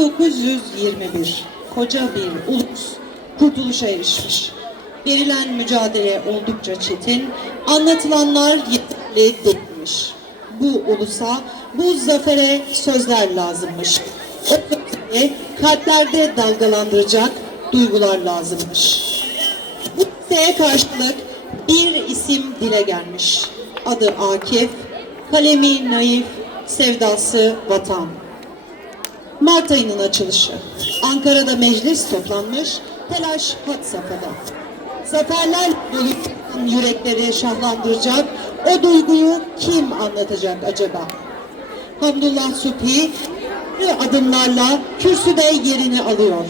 1921 koca bir ulus kurtuluşa erişmiş. Verilen mücadele oldukça çetin, anlatılanlar yeterli değilmiş. Bu ulusa, bu zafere sözler lazımmış. O sözleri kalplerde dalgalandıracak duygular lazımmış. Bu isteğe karşılık bir isim dile gelmiş. Adı Akif, kalemi naif, sevdası vatan. Mart ayının açılışı. Ankara'da meclis toplanmış, telaş had safhada. Zaferler dolu yürekleri şahlandıracak, o duyguyu kim anlatacak acaba? Hamdullah Subhi adımlarla kürsüde yerini alıyor.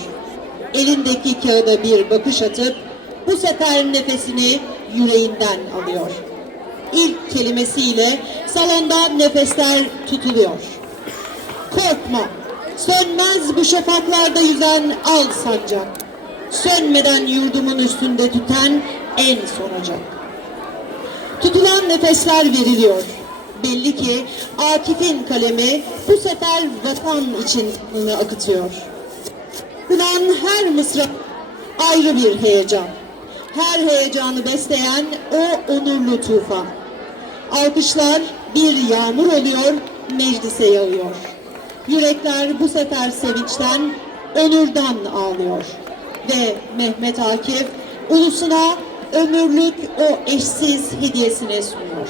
Elindeki kağıda bir bakış atıp bu sefer nefesini yüreğinden alıyor. İlk kelimesiyle salonda nefesler tutuluyor. Korkma, sönmez bu şafaklarda yüzen al sancak. Sönmeden yurdumun üstünde tüten en sonacak. Tutulan nefesler veriliyor. Belli ki Akif'in kalemi bu sefer vatan için kanını akıtıyor. Kılan her mısra ayrı bir heyecan. Her heyecanı besleyen o onurlu tufan. Alkışlar bir yağmur oluyor, meclise yağıyor. Yürekler bu sefer sevinçten, onurdan ağlıyor. Ve Mehmet Akif ulusuna ömürlük o eşsiz hediyesini sunuyor.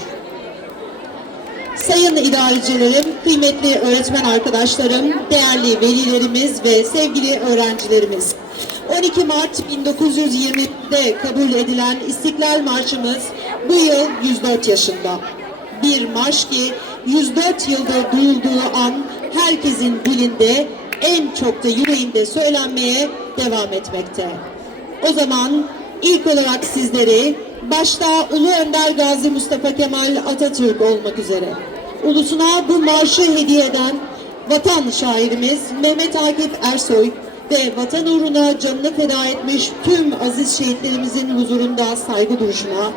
Sayın idarecilerim, kıymetli öğretmen arkadaşlarım, değerli velilerimiz ve sevgili öğrencilerimiz. 12 Mart 1920'de kabul edilen İstiklal Marşımız bu yıl 104 yaşında. Bir marş ki 104 yıldır duyulduğu an herkesin dilinde en çok da yüreğinde söylenmeye devam etmekte. O zaman ilk olarak sizleri başta Ulu Önder Gazi Mustafa Kemal Atatürk olmak üzere ulusuna bu marşı hediye eden vatan şairimiz Mehmet Akif Ersoy ve vatan uğruna canını feda etmiş tüm aziz şehitlerimizin huzurunda saygı duruşuna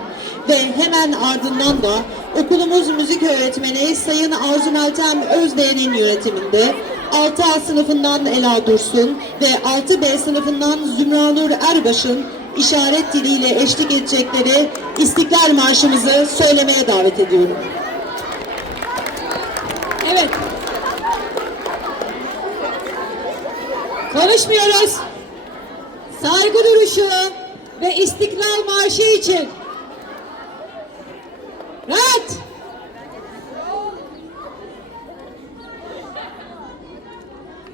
ve hemen ardından da okulumuz müzik öğretmeni Sayın Arzu Meltem Özdeğen'in yönetiminde 6A sınıfından Ela Dursun ve 6B sınıfından Zümranur Erbaş'ın işaret diliyle eşlik edecekleri İstiklal Marşımızı söylemeye davet ediyorum. Evet. Konuşmuyoruz. Saygı duruşu ve İstiklal Marşı için. Rahat.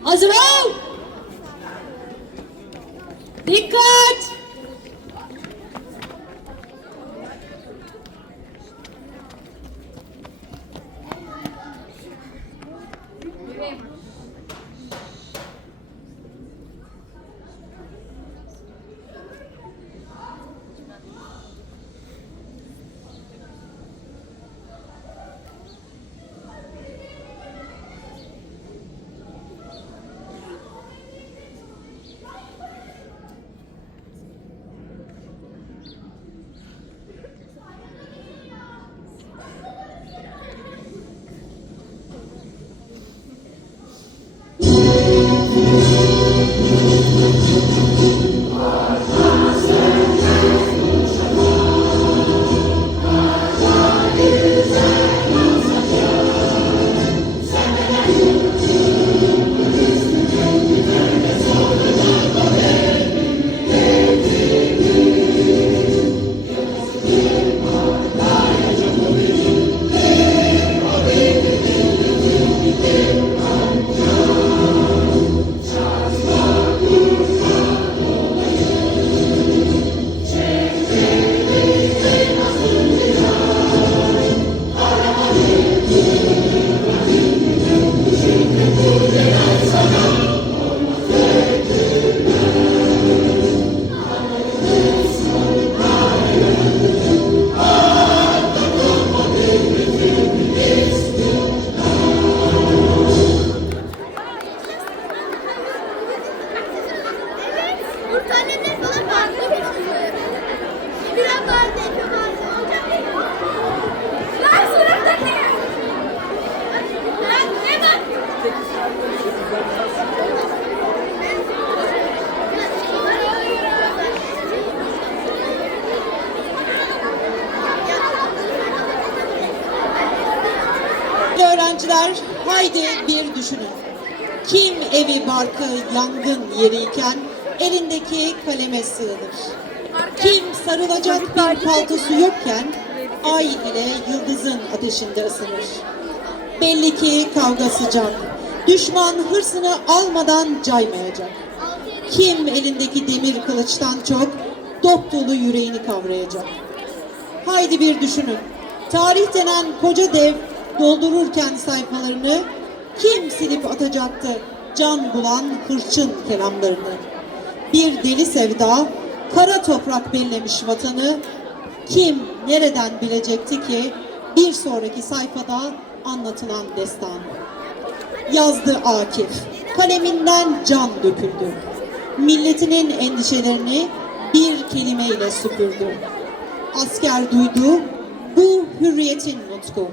Hazır ol. Dikkat. Yangın yeriyken elindeki kaleme sığınır? Kim sarılacak bir paltosu yokken ay ile yıldızın ateşinde ısınır? Belli ki kavga sıcak. Düşman hırsını almadan caymayacak. Kim elindeki demir kılıçtan çok dop dolu yüreğini kavrayacak? Haydi bir düşünün. Tarih denen koca dev doldururken sayfalarını kim silip atacaktı can bulan hırçın kelamlarını? Bir deli sevda kara toprak bellemiş vatanı kim nereden bilecekti ki bir sonraki sayfada anlatılan destan? Yazdı Akif. Kaleminden can döküldü. Milletinin endişelerini bir kelimeyle süpürdü. Asker duydu, bu hürriyetin nutku.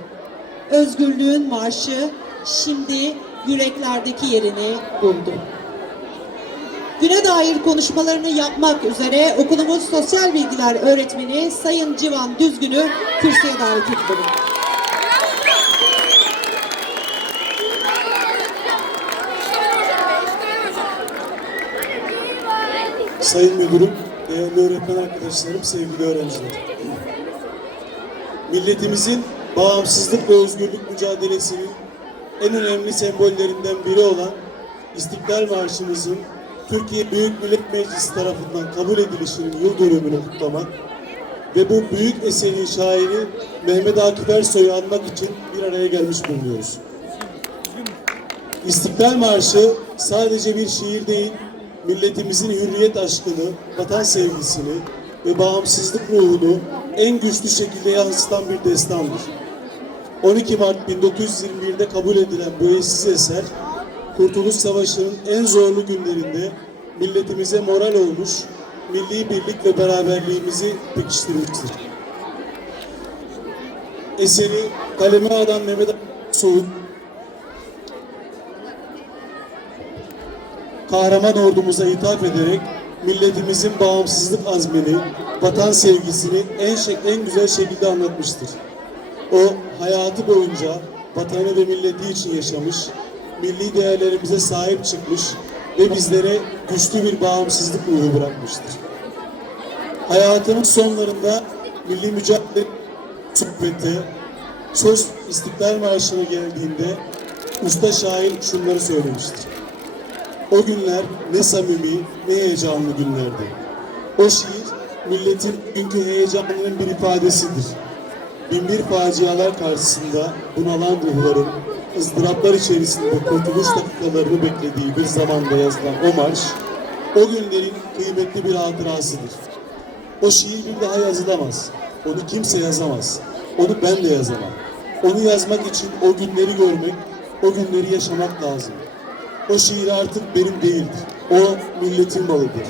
Özgürlüğün marşı şimdi yüreklerdeki yerini buldu. Güne dair konuşmalarını yapmak üzere okulumuz sosyal bilgiler öğretmeni Sayın Civan Düzgün'ü kürsüye davet ediyorum. Sayın Müdürüm, değerli öğretmen arkadaşlarım, sevgili öğrenciler. Milletimizin bağımsızlık ve özgürlük mücadelesinin en önemli sembollerinden biri olan İstiklal Marşımızın Türkiye Büyük Millet Meclisi tarafından kabul edilişinin yıl dönümünü kutlamak ve bu büyük eserin şairi Mehmet Akif Ersoy'u anmak için bir araya gelmiş bulunuyoruz. İstiklal Marşı sadece bir şiir değil, milletimizin hürriyet aşkını, vatan sevgisini ve bağımsızlık ruhunu en güçlü şekilde yansıtan bir destandır. 12 Mart 1921'de kabul edilen bu eşsiz eser, Kurtuluş Savaşı'nın en zorlu günlerinde milletimize moral olmuş, milli birlik ve beraberliğimizi pekiştirmiştir. Eseri kaleme alan Mehmet Soğuk, kahraman ordumuza hitap ederek milletimizin bağımsızlık azmini, vatan sevgisini en, en güzel şekilde anlatmıştır. O hayatı boyunca vatanı ve milleti için yaşamış, milli değerlerimize sahip çıkmış ve bizlere güçlü bir bağımsızlık ruhu bırakmıştır. Hayatının sonlarında milli mücadele sohbette söz İstiklal Marşı'na geldiğinde usta şair şunları söylemiştir. O günler ne samimi ne heyecanlı günlerdi. O şiir milletin günkü heyecanının bir ifadesidir. Binbir facialar karşısında bunalan ruhların ızdıraplar içerisinde kurtuluş dakikalarını beklediği bir zamanda yazılan o marş, o günlerin kıymetli bir hatırasıdır. O şiir bir daha yazılamaz. Onu kimse yazamaz. Onu ben de yazamam. Onu yazmak için o günleri görmek, o günleri yaşamak lazım. O şiir artık benim değildir. O milletin malıdır.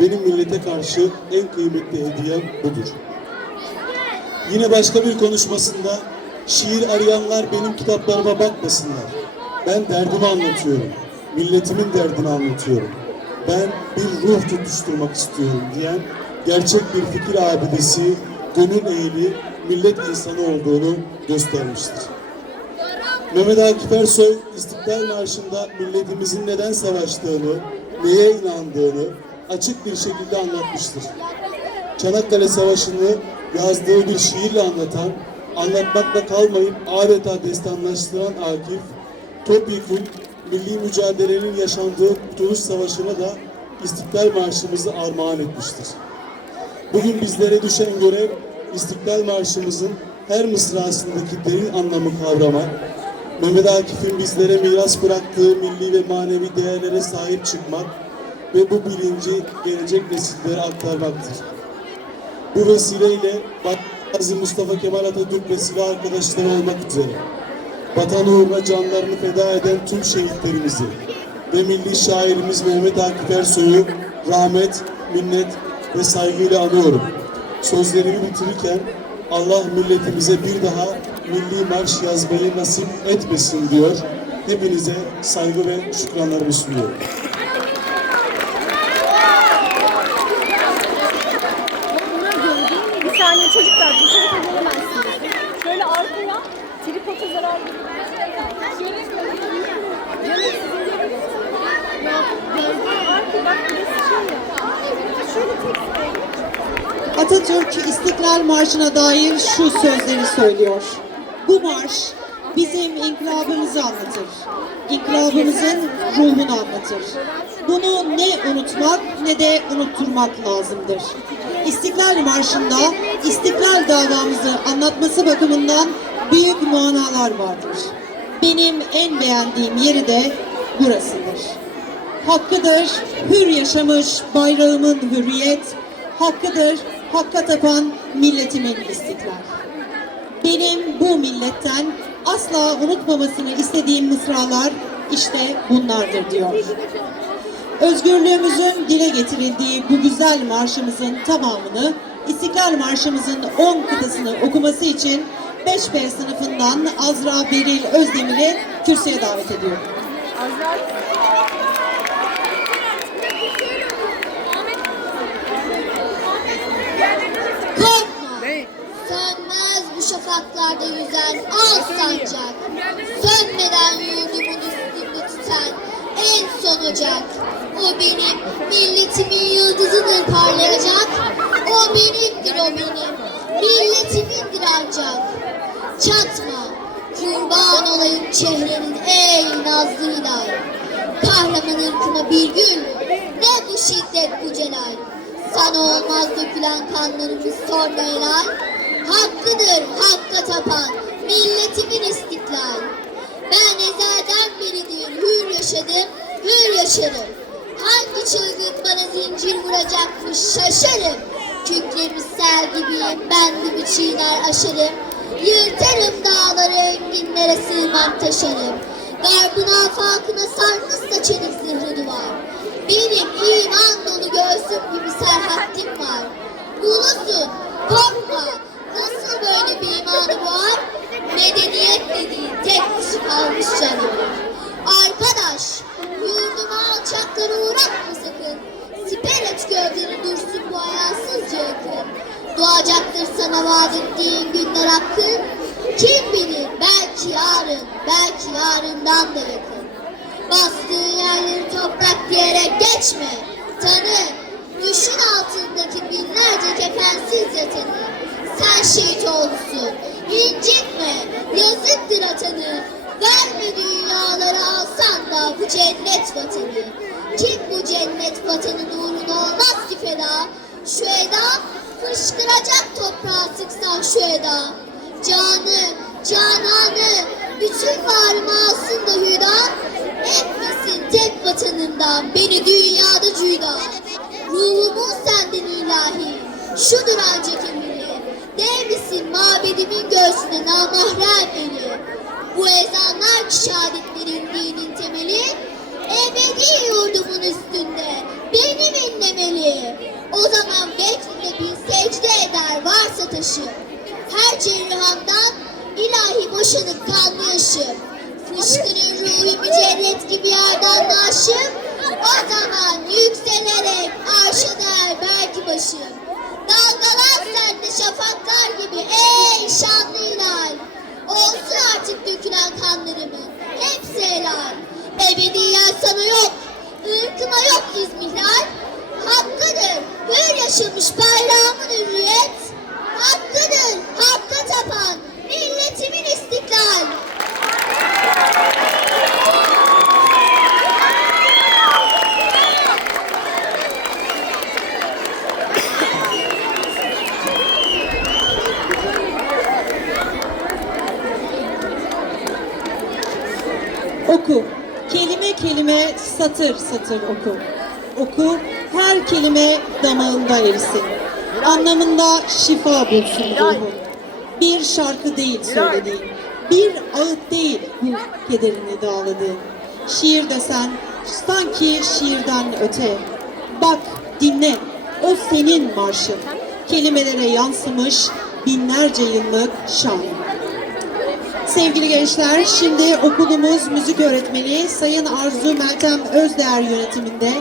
Benim millete karşı en kıymetli hediyem budur. Yine başka bir konuşmasında şiir arayanlar benim kitaplarıma bakmasınlar. Ben derdimi anlatıyorum. Milletimin derdini anlatıyorum. Ben bir ruh tutuşturmak istiyorum diyen gerçek bir fikir abidesi, gönül ehli, millet insanı olduğunu göstermiştir. Mehmet Akif Ersoy İstiklal Marşı'nda milletimizin neden savaştığını, neye inandığını açık bir şekilde anlatmıştır. Çanakkale Savaşı'nı yazdığı bir şiirle anlatan, anlatmakla kalmayıp adeta destanlaştıran Akif, topyekun milli mücadelenin yaşandığı Kurtuluş Savaşı'na da İstiklal Marşımızı armağan etmiştir. Bugün bizlere düşen görev İstiklal Marşımızın her mısrasındaki derin anlamı kavramak, Mehmet Akif'in bizlere miras bıraktığı milli ve manevi değerlere sahip çıkmak ve bu bilinci gelecek nesillere aktarmaktır. Bu vesileyle Gazi Mustafa Kemal Atatürk ve silah arkadaşları olmak üzere vatan uğruna canlarını feda eden tüm şehitlerimizi ve milli şairimiz Mehmet Akif Ersoy'u rahmet, minnet ve saygıyla anıyorum. Sözlerimi bitirirken Allah milletimize bir daha milli marş yazmayı nasip etmesin diyor. Hepinize saygı ve şükranlarımı sunuyorum. Atatürk İstiklal Marşı'na dair şu sözleri söylüyor. Bu marş bizim inkılabımızı anlatır. İnkılabımızın ruhunu anlatır. Bunu ne unutmak ne de unutturmak lazımdır. İstiklal Marşı'nda İstiklal davamızı anlatması bakımından büyük manalar vardır. Benim en beğendiğim yeri de burasıdır. Hakkıdır hür yaşamış bayrağımın hürriyet, hakkıdır hakka tapan milletimin istiklal. Benim bu milletten asla unutmamasını istediğim mısralar işte bunlardır diyor. Özgürlüğümüzün dile getirildiği bu güzel marşımızın tamamını İstiklal Marşımızın 10 kıtasını okuması için 5B sınıfından Azra Beril Özdemir'i kürsüye davet ediyorum. Korkma. Helal. Hakkıdır hakka tapan milletimin istiklal. Ben ezelden beridir hür yaşadım, hür yaşarım. Hangi çılgın bana zincir vuracakmış şaşarım. Kükremiş sel gibiyim, ben de bir çiğner aşarım. Yırtarım dağları enginlere sığmam taşarım. Garbın afakına sarmış saçınık zırhı duvar. Benim iman dolu göğsüm gibi serhattim var. Ulusun, korkma. Nasıl böyle bir imanı var? Medeniyet dediğin tek kişi kalmış canım. Arkadaş, yurduma alçakları uğratma sakın. Siper et gövdeni dursun bu ayansızca yakın. Doğacaktır sana vaat ettiğin günler hakkın. Kim bilir belki yarın, belki yarından da yakın. Bastığın yerleri toprak diyerek geçme. Tanı, düşün altındaki binlerce kefensiz yatanı. Sen şehit olsun, incitme, yazıktır atanı. Verme dünyaları alsan da bu cennet vatanı. Kim bu cennet vatanı uğruna olmaz ki feda? Şu eda, fışkıracak toprağa sıksan şu eda. Canı, cananı, bütün varımı alsın da hüda. Etmesin tek vatanımdan beni dünyada cüda. Ruhumun senden ilahi, şudur ancak emri. Devrisin mabedimin göğsüne namahrem eri. Bu ezanlar ki şehadetlerin dinin temeli. Ebedi yurdumun üstünde benim inlemeli. O zaman bekle bir secde eder varsa taşı. Her cerrahandan ilahi boşanıp kanlı yaşım. Fışkırır ruhu mücerret gibi yerden naşım. Zaman yükselerek arşa der belki başım. Dalgalan sen şafaklar gibi ey şanlı hilal. Olsun artık dökülen kanlarımın hepsi helal. Ebediyen sana yok, ırkıma yok izmihlal. Hakkıdır hür yaşamış bayrağımın hürriyet. Hakkıdır hakka tapan milletimin istiklal. Oku. Kelime kelime satır satır oku. Oku. Her kelime damağında erisin. Anlamında şifa bulsun ruhun. Bir şarkı değil söylediğin. Bir ağıt değil bu kederini dağladığın. Şiir desen sanki şiirden öte. Bak dinle o senin marşın. Kelimelere yansımış binlerce yıllık şan. Sevgili gençler, şimdi okulumuz müzik öğretmeni Sayın Arzu Meltem Özdeğer yönetiminde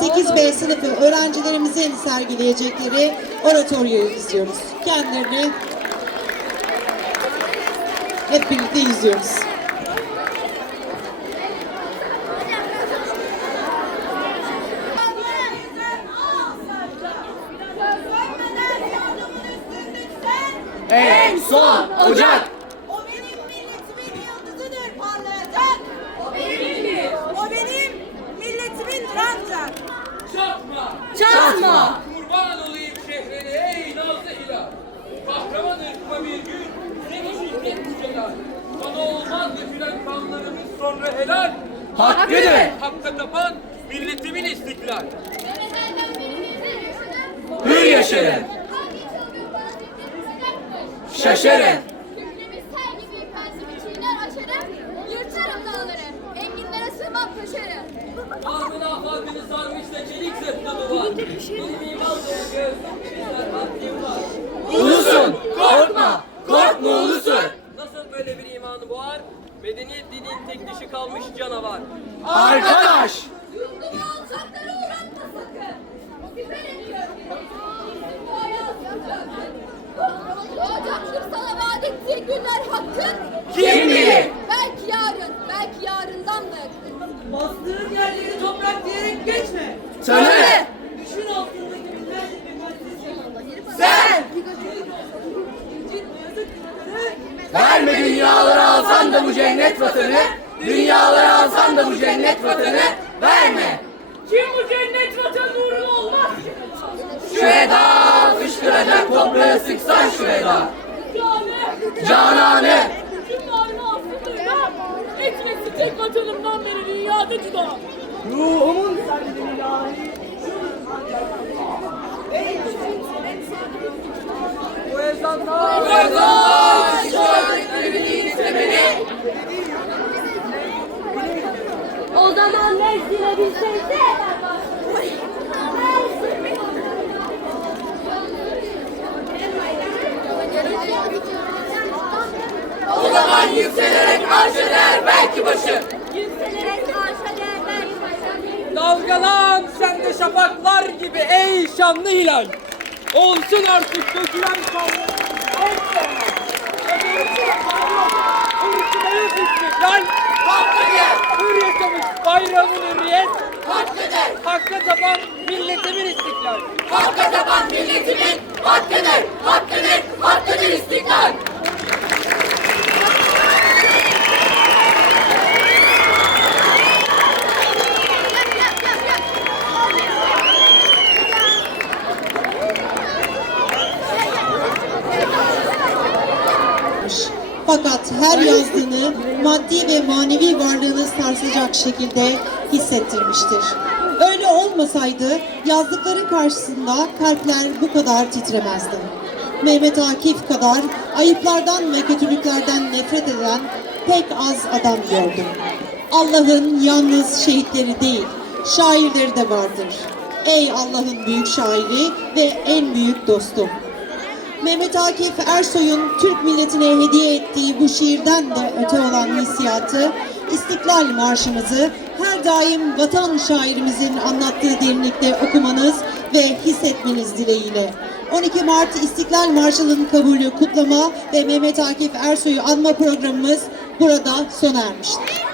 8B sınıfı öğrencilerimizin sergileyecekleri oratoryoyu izliyoruz. Kendilerini hep birlikte izliyoruz. En son ocak. O benim milletimin yıldızıdır parlayacak. O benim, o benim milletimin ancak. Çatma! Çatma. Kurban olayım şehrine ey nazlı hilal! Kahraman ırkıma bir gün, seni şiddet bu celal! Sana olmaz dökülen sonra helal! Hakkıdır. Hakka tapan milletimin istiklal! Hür yaşarım. Şaşarım. Köklerimiz sel gibi çiğner aşarım. Yırtarım dağları. Enginlere sığmam taşarım. Ağzına afakını sarmış da çelik zıpladı var! Benim iman göz, bizler haddim var! Ulusun. Korkma. Korkma ulusun. Nasıl böyle bir imanı var? Medeniyet dinin tek dişi kalmış canavar! Arkadaş. Yurdumu alçaklara uğratma sakın. Siper ediyorum. Doğaya asılacak. Doğacaktır sana vaat ettiği günler hakkın. Kim bilir? Belki yarın, belki yarından da yakın. Bastığın yerleri toprak diyerek geçme. Söyle. Düşün altındaki binlerce bir maddesin. Sen. Verme dünyaları alsan da bu cennet vatanı. Dünyaları alsan da bu cennet vatanı. Verme. Kim bu cennet vatan uğruna olmaz ki? Şu eda fışkıracak toprağı sıksan şu eda. Cananı. Tüm varlığı aslında etmesi tek vatanımdan beri dünyada cüda. Bu ezanlar! O zaman nezdine bilseydi. O zaman yükselerek arş eder belki başı. Yükselerek arşa değer belki Dalgalan sen de şafaklar gibi ey şanlı hilal. Olsun artık dökülen kanlı. Unutmayız istiklal. Hakkıdır. Hür yaşamış bayramın hürriyet. Hakkıdır. Hakka tapan milletimin istiklal. Hakka tapan milletimin hakkıdır. Hakkıdır. Hakkıdır istiklal. Fakat her yazdığını maddi ve manevi varlığını sarsacak şekilde hissettirmiştir. Öyle olmasaydı yazdıkları karşısında kalpler bu kadar titremezdi. Mehmet Akif kadar ayıplardan ve kötülüklerden nefret eden pek az adam gördüm. Allah'ın yalnız şehitleri değil, şairleri de vardır. Ey Allah'ın büyük şairi ve en büyük dostum. Mehmet Akif Ersoy'un Türk milletine hediye ettiği bu şiirden de öte olan hissiyatı, İstiklal Marşımızı her daim vatan şairimizin anlattığı derinlikte okumanız ve hissetmeniz dileğiyle. 12 Mart İstiklal Marşı'nın kabulü kutlama ve Mehmet Akif Ersoy'u anma programımız burada sona ermiştir.